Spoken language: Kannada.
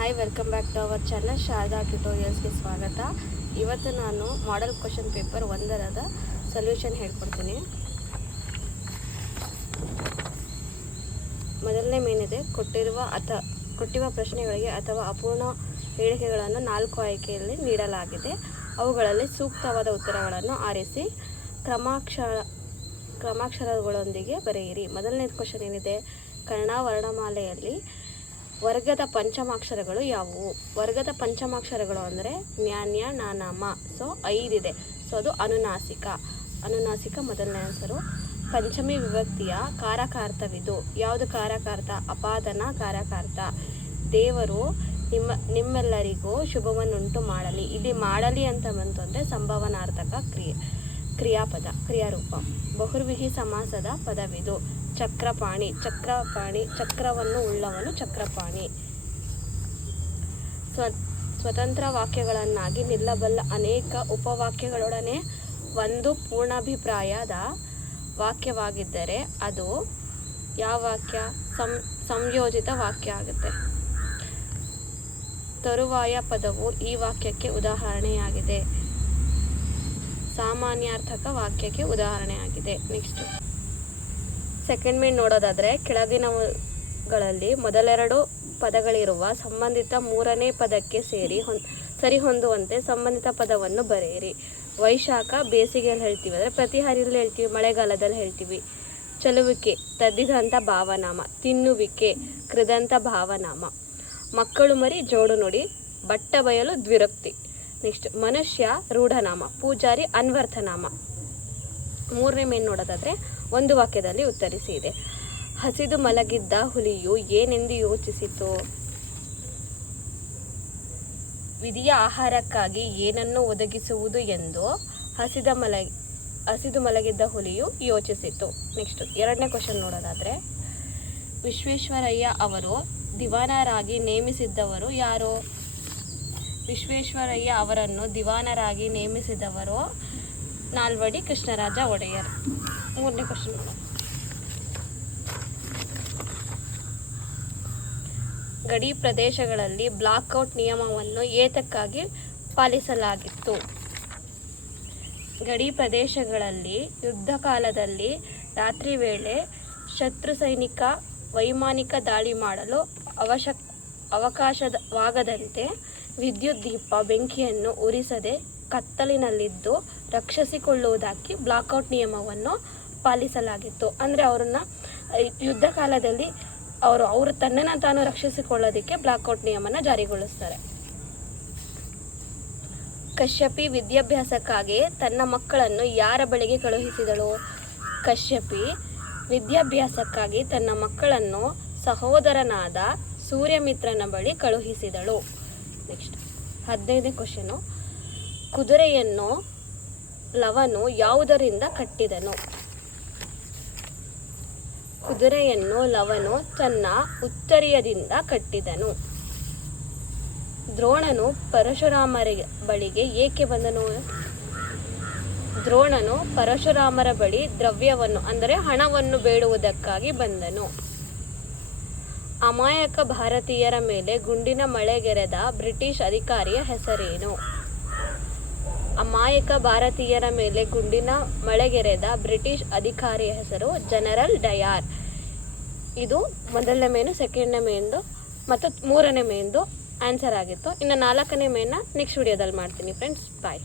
Hi, welcome back to our channel Sharada ಟ್ಯುಟೋರಿಯಲ್ಸ್ಗೆ ಸ್ವಾಗತ. ಇವತ್ತು ನಾನು ಮಾಡೆಲ್ ಕ್ವಶನ್ ಪೇಪರ್ 1ರ ಸೊಲ್ಯೂಷನ್ ಹೇಳ್ಕೊಡ್ತೀನಿ. ಮೊದಲನೇ ಮೇನಿದೆ, ಕೊಟ್ಟಿರುವ ಪ್ರಶ್ನೆಗಳಿಗೆ ಅಥವಾ ಅಪೂರ್ಣ ಹೇಳಿಕೆಗಳನ್ನು 4 ಆಯ್ಕೆಯಲ್ಲಿ ನೀಡಲಾಗಿದೆ. ಅವುಗಳಲ್ಲಿ ಸೂಕ್ತವಾದ ಉತ್ತರಗಳನ್ನು ಆರಿಸಿ ಕ್ರಮಾಕ್ಷರಗಳೊಂದಿಗೆ ಬರೆಯಿರಿ. ಮೊದಲನೇ ಕ್ವಶನ್ ಏನಿದೆ, ಕನ್ನಡ ವರ್ಣಮಾಲೆಯಲ್ಲಿ ವರ್ಗದ ಪಂಚಮಾಕ್ಷರಗಳು ಯಾವುವು? ವರ್ಗದ ಪಂಚಮಾಕ್ಷರಗಳು ಅಂದರೆ ನ್ಯಾನ್ಯ ನಾನಾಮ. ಸೊ 5 ಇದೆ. ಸೊ ಅದು ಅನುನಾಸಿಕ ಮೊದಲನೇ ಆನ್ಸರು. ಪಂಚಮಿ ವಿಭಕ್ತಿಯ ಕಾರಕಾರ್ಥವಿದು. ಯಾವುದು ಕಾರಕಾರ್ಥ? ಅಪಾದನ ಕಾರಕಾರ್ಥ. ದೇವರು ನಿಮ್ಮೆಲ್ಲರಿಗೂ ಶುಭವನ್ನುಂಟು ಮಾಡಲಿ. ಇಲ್ಲಿ ಮಾಡಲಿ ಅಂತ ಬಂತು ಅಂದರೆ ಸಂಭವನಾರ್ಥಕ ಕ್ರಿಯಾರೂಪ. ಬಹುರ್ವಿಹಿ ಸಮಾಸದ ಪದವಿದು. ಚಕ್ರಪಾಣಿ. ಚಕ್ರವನ್ನು ಉಳ್ಳವನು ಚಕ್ರಪಾಣಿ. ಸ್ವತಂತ್ರ ವಾಕ್ಯಗಳನ್ನಾಗಿ ನಿಲ್ಲಬಲ್ಲ ಅನೇಕ ಉಪವಾಕ್ಯಗಳೊಡನೆ ಒಂದು ಪೂರ್ಣಾಭಿಪ್ರಾಯದ ವಾಕ್ಯವಾಗಿದ್ದರೆ ಅದು ಯಾವ ವಾಕ್ಯ? ಸಂಯೋಜಿತ ವಾಕ್ಯ ಆಗುತ್ತೆ. ತರುವಾಯ ಪದವು ಈ ವಾಕ್ಯಕ್ಕೆ ಉದಾಹರಣೆಯಾಗಿದೆ. ಸಾಮಾನ್ಯಾರ್ಥಕ ವಾಕ್ಯಕ್ಕೆ ಉದಾಹರಣೆಯಾಗಿದೆ. ನೆಕ್ಸ್ಟ್ ಸೆಕೆಂಡ್ ಮೇನ್ ನೋಡೋದಾದರೆ, ಕೆಳಗಿನವುಗಳಲ್ಲಿ ಮೊದಲೆರಡು ಪದಗಳಿರುವ ಸಂಬಂಧಿತ ಮೂರನೇ ಪದಕ್ಕೆ ಸರಿಹೊಂದುವಂತೆ ಸಂಬಂಧಿತ ಪದವನ್ನು ಬರೆಯಿರಿ. ವೈಶಾಖ ಬೇಸಿಗೆಯಲ್ಲಿ ಹೇಳ್ತೀವಿ, ಅಂದರೆ ಪ್ರತಿಹಾರಿಯಲ್ಲಿ ಹೇಳ್ತೀವಿ, ಮಳೆಗಾಲದಲ್ಲಿ ಹೇಳ್ತೀವಿ. ಚಲುವಿಕೆ ತದ್ದಿದಂಥ ಭಾವನಾಮ. ತಿನ್ನುವಿಕೆ ಕೃದಂತ ಭಾವನಾಮ. ಮಕ್ಕಳು ಮರಿ ಜೋಡು ನುಡಿ. ಬಟ್ಟ ಬಯಲು ದ್ವಿರಕ್ತಿ. ನೆಕ್ಸ್ಟ್ ಮನುಷ್ಯ ರೂಢನಾಮ. ಪೂಜಾರಿ ಅನ್ವರ್ಥನಾಮ. ಮೂರನೇ ಮೇನ್ ನೋಡೋದಾದರೆ, ಒಂದು ವಾಕ್ಯದಲ್ಲಿ ಉತ್ತರಿಸಿ ಇದೆ. ಹಸಿದು ಮಲಗಿದ್ದ ಹುಲಿಯು ಏನೆಂದು ಯೋಚಿಸಿತು? ವಿಧಿಯ ಆಹಾರಕ್ಕಾಗಿ ಏನನ್ನು ಒದಗಿಸುವುದು ಎಂದು ಹಸಿದು ಮಲಗಿದ್ದ ಹುಲಿಯು ಯೋಚಿಸಿತು. ನೆಕ್ಸ್ಟ್ ಎರಡನೇ ಕ್ವಶನ್ ನೋಡೋದಾದರೆ, ವಿಶ್ವೇಶ್ವರಯ್ಯ ಅವರು ದಿವಾನರಾಗಿ ನೇಮಿಸಿದ್ದವರು ಯಾರು? ವಿಶ್ವೇಶ್ವರಯ್ಯ ಅವರನ್ನು ದಿವಾನರಾಗಿ ನೇಮಿಸಿದವರು ನಾಲ್ವಡಿ ಕೃಷ್ಣರಾಜ ಒಡೆಯರ್. ಮೂರನೇ ಕ್ವಶನ್ ನೋಡೋಣ. ಗಡಿ ಪ್ರದೇಶಗಳಲ್ಲಿ ಬ್ಲಾಕ್ಔಟ್ ನಿಯಮವನ್ನು ಏತಕ್ಕಾಗಿ ಪಾಲಿಸಲಾಗಿತ್ತು? ಗಡಿ ಪ್ರದೇಶಗಳಲ್ಲಿ ಯುದ್ಧ ಕಾಲದಲ್ಲಿ ರಾತ್ರಿ ವೇಳೆ ಶತ್ರು ಸೈನಿಕ ವೈಮಾನಿಕ ದಾಳಿ ಮಾಡಲು ಅವಕಾಶವಾಗದಂತೆ ವಿದ್ಯುತ್ ದೀಪ ಬೆಂಕಿಯನ್ನು ಉರಿಸದೆ ಕತ್ತಲಿನಲ್ಲಿದ್ದು ರಕ್ಷಿಸಿಕೊಳ್ಳುವುದಕ್ಕೆ ಬ್ಲಾಕ್ಔಟ್ ನಿಯಮವನ್ನು ಪಾಲಿಸಲಾಗಿತ್ತು. ಅಂದರೆ ಅವರನ್ನ ಯುದ್ಧ ಕಾಲದಲ್ಲಿ ಅವರು ತನ್ನನ್ನು ತಾನು ರಕ್ಷಿಸಿಕೊಳ್ಳೋದಕ್ಕೆ ಬ್ಲಾಕ್ಔಟ್ ನಿಯಮನ ಜಾರಿಗೊಳಿಸ್ತಾರೆ. ಕಶ್ಯಪಿ ವಿದ್ಯಾಭ್ಯಾಸಕ್ಕಾಗಿ ತನ್ನ ಮಕ್ಕಳನ್ನು ಯಾರ ಬಳಿಗೆ ಕಳುಹಿಸಿದಳು? ಕಶ್ಯಪಿ ವಿದ್ಯಾಭ್ಯಾಸಕ್ಕಾಗಿ ತನ್ನ ಮಕ್ಕಳನ್ನು ಸಹೋದರನಾದ ಸೂರ್ಯಮಿತ್ರನ ಬಳಿ ಕಳುಹಿಸಿದಳು. ನೆಕ್ಸ್ಟ್ 15ನೇ ಕ್ವಶನು, ಕುದುರೆಯನ್ನು ಲವನು ಯಾವುದರಿಂದ ಕಟ್ಟಿದನು? ಕುದುರೆಯನ್ನು ಲವನು ತನ್ನ ಉತ್ತರೀಯದಿಂದ ಕಟ್ಟಿದನು. ದ್ರೋಣನು ಪರಶುರಾಮರ ಬಳಿಗೆ ಏಕೆ ಬಂದನು? ದ್ರೋಣನು ಪರಶುರಾಮರ ಬಳಿ ದ್ರವ್ಯವನ್ನು ಅಂದರೆ ಹಣವನ್ನು ಬೇಡುವುದಕ್ಕಾಗಿ ಬಂದನು. ಅಮಾಯಕ ಭಾರತೀಯರ ಮೇಲೆ ಗುಂಡಿನ ಮಳೆಗೆರೆದ ಬ್ರಿಟಿಷ್ ಅಧಿಕಾರಿಯ ಹೆಸರೇನು? ಅಮಾಯಕ ಭಾರತೀಯರ ಮೇಲೆ ಗುಂಡಿನ ಮಳೆಗೆರೆದ ಬ್ರಿಟಿಷ್ ಅಧಿಕಾರಿಯ ಹೆಸರು ಜನರಲ್ ಡಯಾರ್. ಇದು ಮೊದಲನೇ ಮೇನು, ಸೆಕೆಂಡ್ನೇ ಮೇನ್ದು ಮತ್ತು ಮೂರನೇ ಮೇನ್ದು ಆನ್ಸರ್ ಆಗಿತ್ತು. ಇನ್ನು 4ನೇ ಮೇನ್ನ ನೆಕ್ಸ್ಟ್ ವಿಡಿಯೋದಲ್ಲಿ ಮಾಡ್ತೀನಿ ಫ್ರೆಂಡ್ಸ್. ಬಾಯ್.